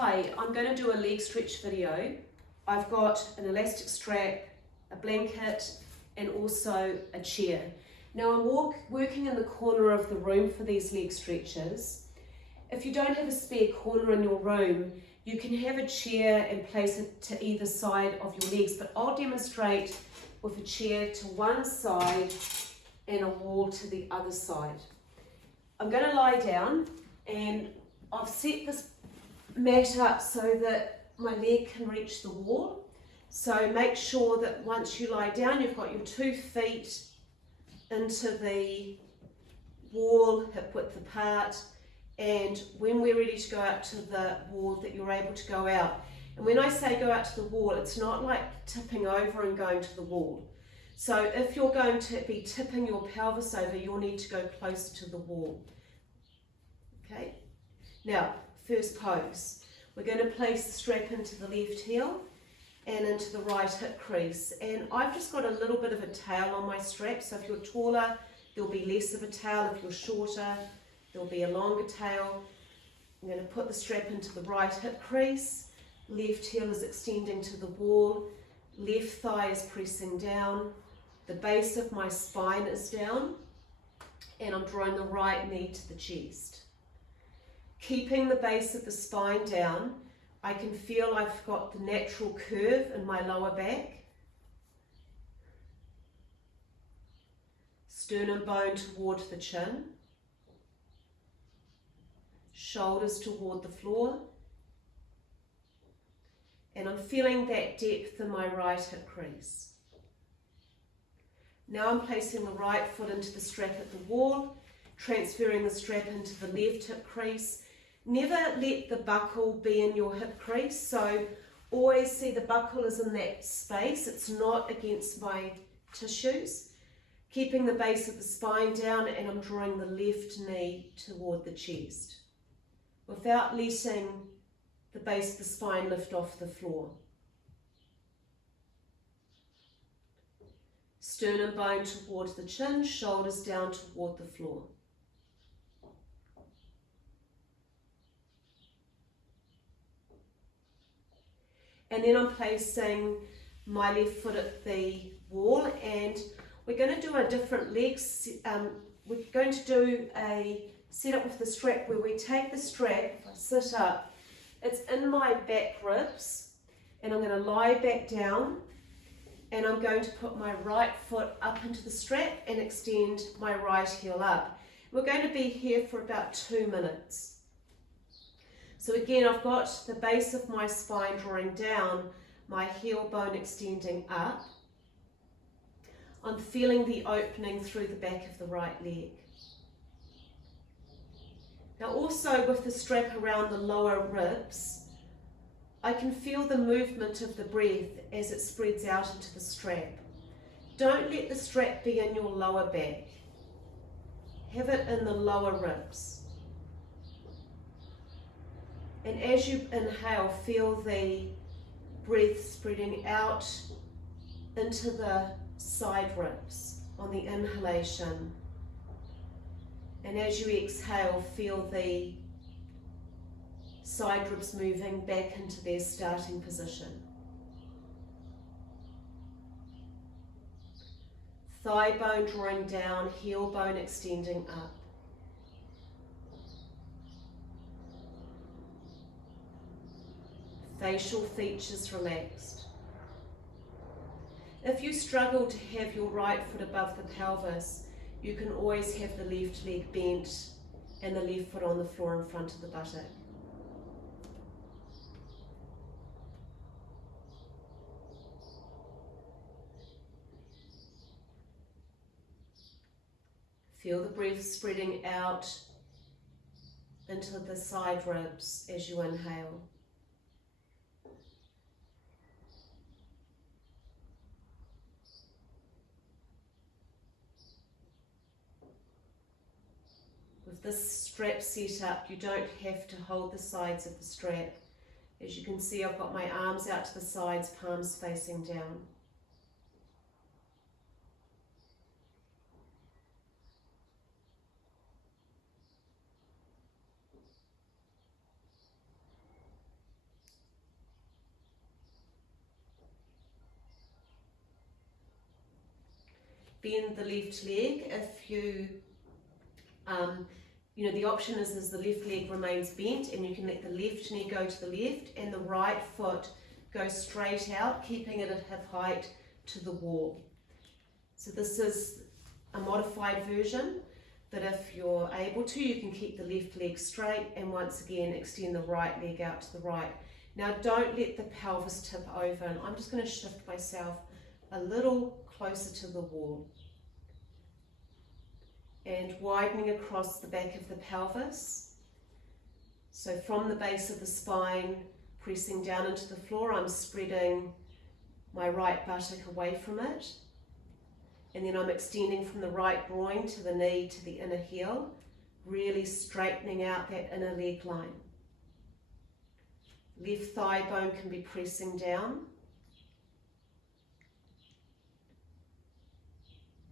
Hi, I'm going to do a leg stretch video. I've got an elastic strap, a blanket, and also a chair. Now I'm working in the corner of the room for these leg stretches. If you don't have a spare corner in your room, you can have a chair and place it to either side of your legs, but I'll demonstrate with a chair to one side and a wall to the other side. I'm going to lie down, and I've set this mat up so that my leg can reach the wall. So make sure that once you lie down, you've got your 2 feet into the wall, hip width apart, and when we're ready to go out to the wall, that you're able to go out. And when I say go out to the wall, it's not like tipping over and going to the wall. So if you're going to be tipping your pelvis over, you'll need to go closer to the wall. Okay, now first pose. We're going to place the strap into the left heel and into the right hip crease. And I've just got a little bit of a tail on my strap, so if you're taller, there'll be less of a tail. If you're shorter, there'll be a longer tail. I'm going to put the strap into the right hip crease. Left heel is extending to the wall. Left thigh is pressing down. The base of my spine is down. And I'm drawing the right knee to the chest. Keeping the base of the spine down, I can feel I've got the natural curve in my lower back. Sternum bone toward the chin. Shoulders toward the floor. And I'm feeling that depth in my right hip crease. Now I'm placing the right foot into the strap at the wall, transferring the strap into the left hip crease. Never let the buckle be in your hip crease, so always see the buckle is in that space, it's not against my tissues. Keeping the base of the spine down, and I'm drawing the left knee toward the chest without letting the base of the spine lift off the floor. Sternum bone towards the chin, shoulders down toward the floor. And then I'm placing my left foot at the wall, and we're going to do a different leg. We're going to do a setup with the strap where we take the strap, if I sit up, it's in my back ribs, and I'm going to lie back down, and I'm going to put my right foot up into the strap and extend my right heel up. We're going to be here for about 2 minutes. So again, I've got the base of my spine drawing down, my heel bone extending up. I'm feeling the opening through the back of the right leg. Now also with the strap around the lower ribs, I can feel the movement of the breath as it spreads out into the strap. Don't let the strap be in your lower back. Have it in the lower ribs. And as you inhale, feel the breath spreading out into the side ribs on the inhalation. And as you exhale, feel the side ribs moving back into their starting position. Thigh bone drawing down, heel bone extending up. Facial features relaxed. If you struggle to have your right foot above the pelvis, you can always have the left leg bent and the left foot on the floor in front of the buttock. Feel the breath spreading out into the side ribs as you inhale. With this strap set up, you don't have to hold the sides of the strap. As you can see, I've got my arms out to the sides, palms facing down. bend the left leg. If you, you know, the option is the left leg remains bent, and you can let the left knee go to the left and the right foot go straight out, keeping it at hip height to the wall. So this is a modified version, but if you're able to, you can keep the left leg straight and once again extend the right leg out to the right. Now don't let the pelvis tip over, and I'm just going to shift myself a little closer to the wall. And widening across the back of the pelvis. So from the base of the spine, pressing down into the floor, I'm spreading my right buttock away from it. And then I'm extending from the right groin to the knee to the inner heel, really straightening out that inner leg line. Left thigh bone can be pressing down.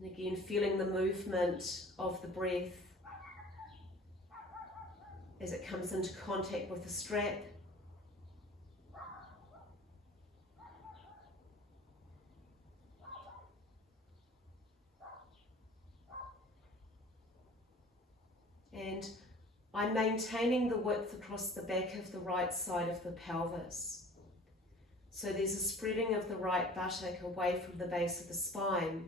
And again, feeling the movement of the breath as it comes into contact with the strap. And I'm maintaining the width across the back of the right side of the pelvis. So there's a spreading of the right buttock away from the base of the spine.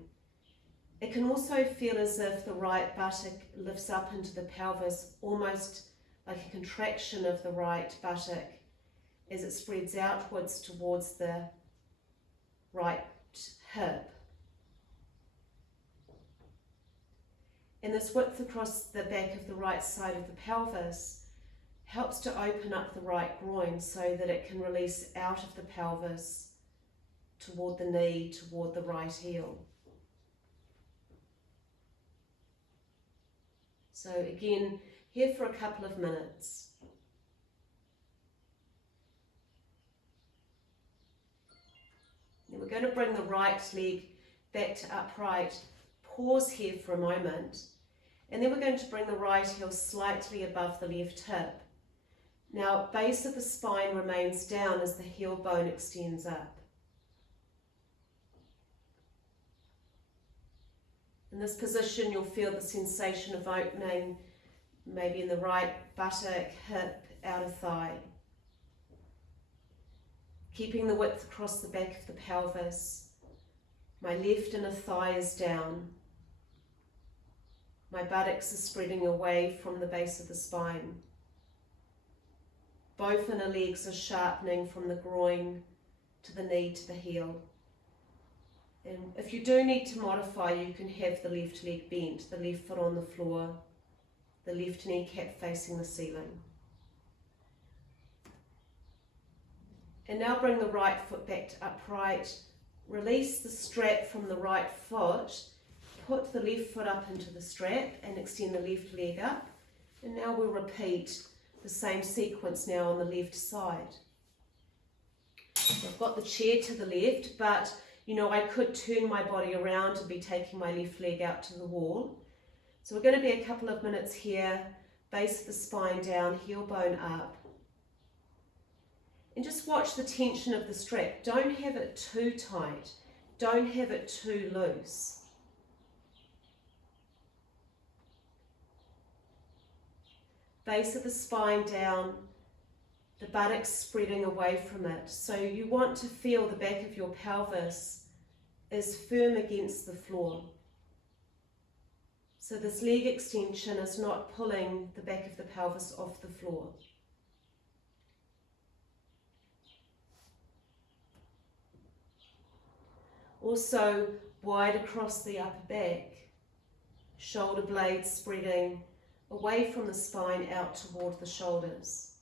It can also feel as if the right buttock lifts up into the pelvis, almost like a contraction of the right buttock as it spreads outwards towards the right hip. And this width across the back of the right side of the pelvis helps to open up the right groin so that it can release out of the pelvis toward the knee, toward the right heel. So again, here for a couple of minutes. Then we're going to bring the right leg back to upright. Pause here for a moment. And then we're going to bring the right heel slightly above the left hip. Now, base of the spine remains down as the heel bone extends up. In this position, you'll feel the sensation of opening, maybe in the right buttock, hip, outer thigh. Keeping the width across the back of the pelvis. My left inner thigh is down. My buttocks are spreading away from the base of the spine. Both inner legs are sharpening from the groin to the knee to the heel. And if you do need to modify, you can have the left leg bent, the left foot on the floor, the left kneecap facing the ceiling. And now bring the right foot back to upright. Release the strap from the right foot. Put the left foot up into the strap and extend the left leg up. And now we'll repeat the same sequence now on the left side. So I've got the chair to the left, but you know, I could turn my body around and be taking my left leg out to the wall. So we're going to be a couple of minutes here, base of the spine down, heel bone up. And just watch the tension of the strap. Don't have it too tight. Don't have it too loose. Base of the spine down, the buttocks spreading away from it. So you want to feel the back of your pelvis is firm against the floor. So this leg extension is not pulling the back of the pelvis off the floor. Also wide across the upper back, shoulder blades spreading away from the spine out toward the shoulders.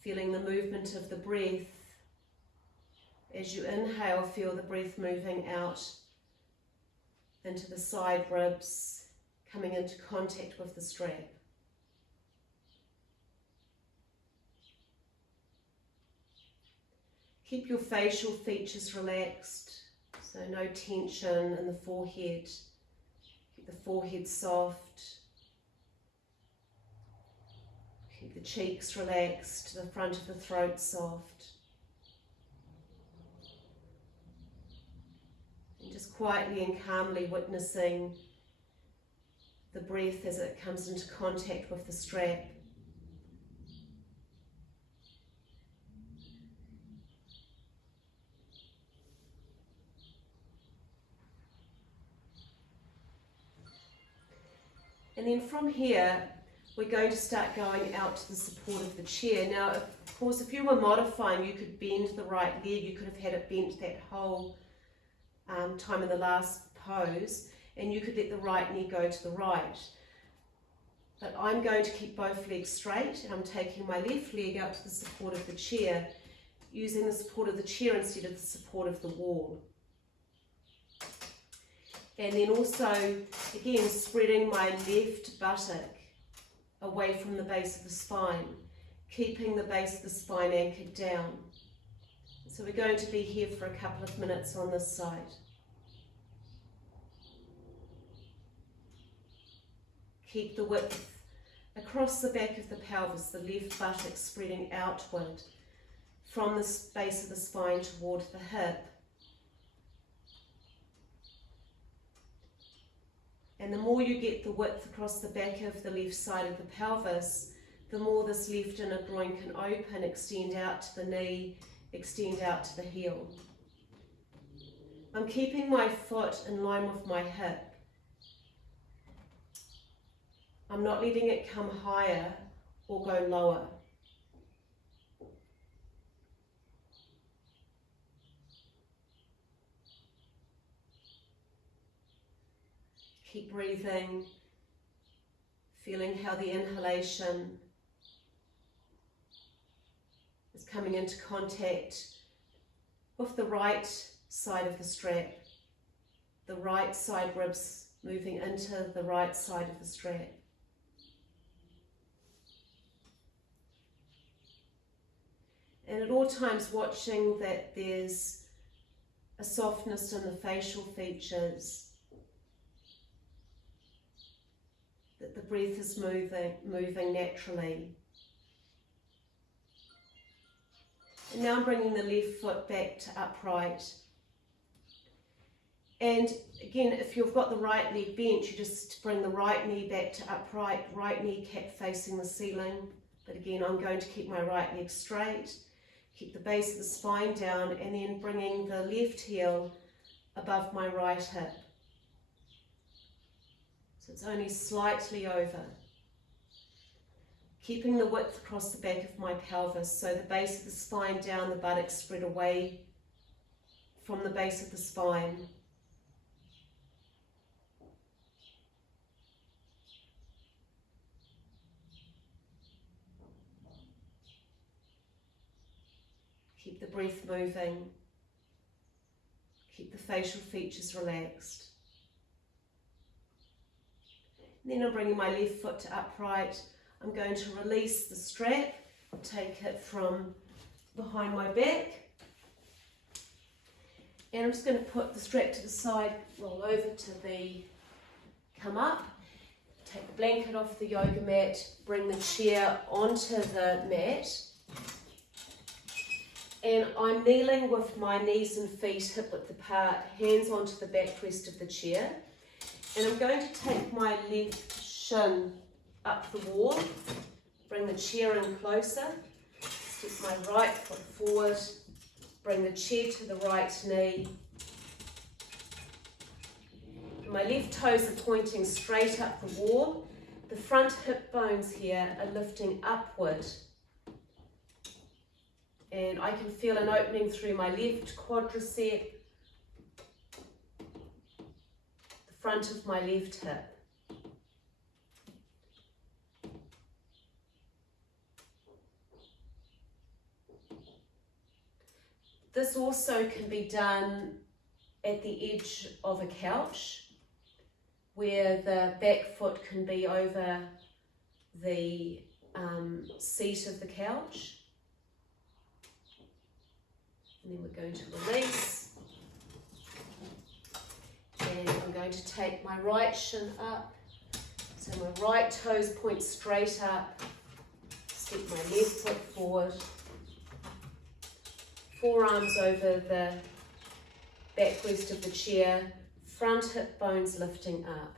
Feeling the movement of the breath. As you inhale, feel the breath moving out into the side ribs, coming into contact with the strap. Keep your facial features relaxed, so no tension in the forehead. Keep the forehead soft. Keep the cheeks relaxed, the front of the throat soft. And just quietly and calmly witnessing the breath as it comes into contact with the strap. And then from here, we're going to start going out to the support of the chair. Now, of course, if you were modifying, you could bend the right leg. You could have had it bent that whole time in the last pose, and you could let the right knee go to the right. But I'm going to keep both legs straight, and I'm taking my left leg out to the support of the chair, using the support of the chair instead of the support of the wall. And then also, again, spreading my left buttock away from the base of the spine, keeping the base of the spine anchored down. So we're going to be here for a couple of minutes on this side. Keep the width across the back of the pelvis, the left buttock spreading outward from the base of the spine toward the hip. And the more you get the width across the back of the left side of the pelvis, the more this left inner groin can open, extend out to the knee, extend out to the heel. I'm keeping my foot in line with my hip. I'm not letting it come higher or go lower. Keep breathing, feeling how the inhalation is coming into contact with the right side of the strap, the right side ribs moving into the right side of the strap. And at all times watching that there's a softness in the facial features, that the breath is moving naturally. And now I'm bringing the left foot back to upright. And again, if you've got the right leg bent, you just bring the right knee back to upright, right kneecap facing the ceiling. But again, I'm going to keep my right leg straight, keep the base of the spine down, and then bringing the left heel above my right hip. So it's only slightly over. Keeping the width across the back of my pelvis, so the base of the spine down, the buttocks spread away from the base of the spine. Keep the breath moving. Keep the facial features relaxed. And then I'm bringing my left foot to upright. I'm going to release the strap, take it from behind my back. And I'm just going to put the strap to the side, roll over to the come up, take the blanket off the yoga mat, bring the chair onto the mat. And I'm kneeling with my knees and feet hip width apart, hands onto the backrest of the chair. And I'm going to take my left shin up the wall, bring the chair in closer, step my right foot forward, bring the chair to the right knee. My left toes are pointing straight up the wall. The front hip bones here are lifting upward. And I can feel an opening through my left quadricep, the front of my left hip. This also can be done at the edge of a couch, where the back foot can be over the seat of the couch. And then we're going to release. And I'm going to take my right shin up. So my right toes point straight up. Keep my left foot forward. Forearms over the backrest of the chair. Front hip bones lifting up.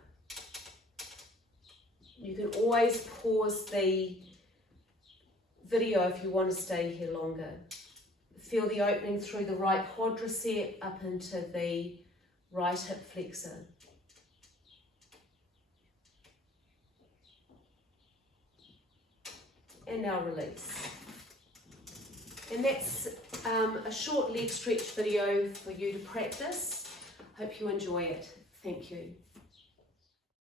You can always pause the video if you want to stay here longer. Feel the opening through the right quadricep up into the right hip flexor. And now release. And that's a short leg stretch video for you to practice. Hope you enjoy it. Thank you.